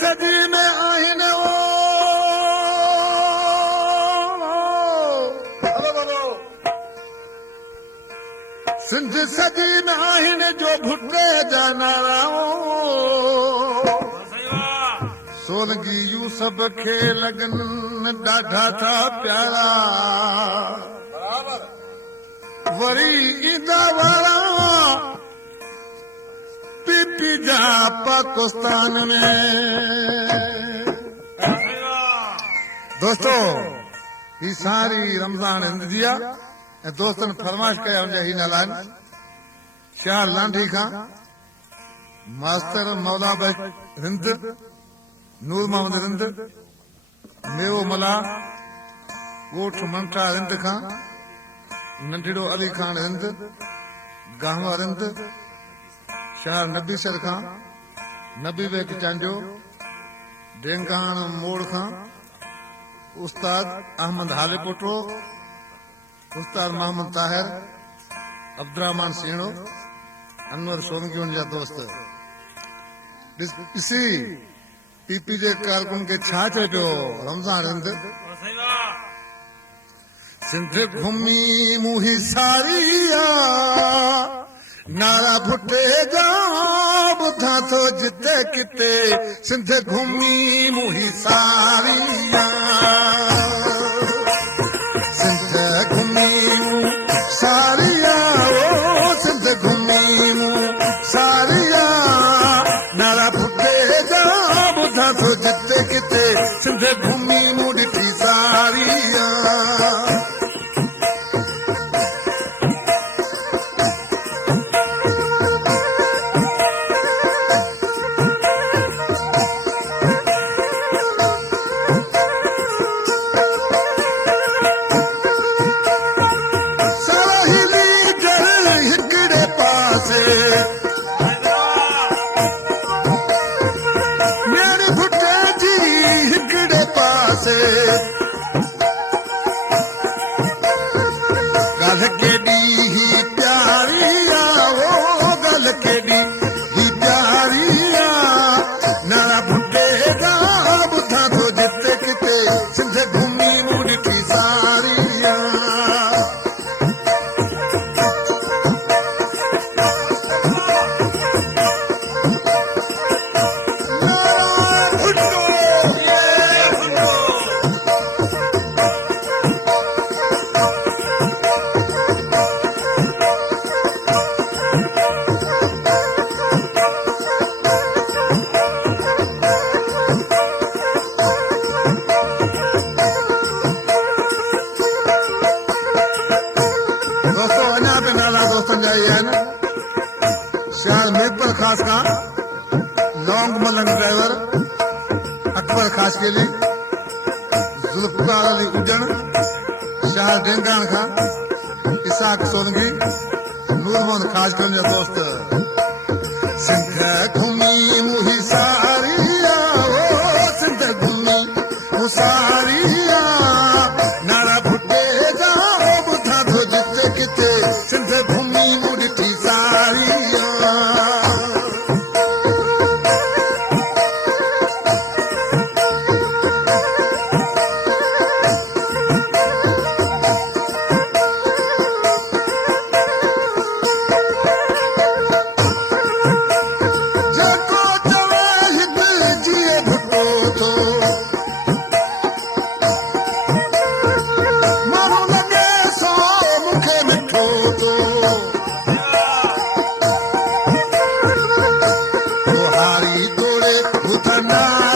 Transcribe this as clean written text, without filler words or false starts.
सदी में आहिन सिंध सदी में आहिन जो भुटे जा नाराओ सोनगी यूसुफ खे लगन ॾाढा था प्यारा वरी ईंदा वारा पीपी जा पाकिस्तान में दोस्तों ही सारी रमज़ान हिंद जी आहे ऐं दोस्तनि फरमाइश कया मुंहिंजा ही नाला आहिनि शाह लांढी खां मास्टर मौला बख़ हिंद नूर मोहम्मद हिंद मेवो मला ॻोठ मंठा हिंद खां नंढिड़ो अली खान हिंद गाहवर हिंद शहर नबीसर खां नबी बेग चांजो डेंगाण मोड़ खां उस्ताद अहमद हालेपोटो उस्ताद मोहम्मद ताहिर अब्दुरहमान सीणो अनवर सोनगी जा दोस्त ॾिसी पीपी जे कारकुन खे छा चए पियो रमज़ान हिंद सिंध घुमी मुही सारिया नारा भुटे जा ॿुधां थो जिते किते सिंध घुमी मुही सारिया सिंध घुमी सारिया ओ सिंध घुमी सारिया नारा भुटे जा ॿुधां थो जिते किते सिंध घुमी मूं ॾिठी सारिया गल केॾी ही प्यारी वो गल केॾी ही प्यारी नारा भुटे जा ॿुधां थो जिते किते सिंध घुमी मूं ॾिठी सारिया खास खां लौंग मलन ड्राइवर अकबर खासकेली जुल्फकार अली उजन शाह डेंगान खां इसाक सोनगी नूर मोहम्मद खासकर जा दोस्त सिंध घुमी मुही सारिया ओ सिंध घुमी मुसारिया नारा भुटे जा ॿुधां थो जिते किते सिंध घुमी मूं ॾिठी सारिया ना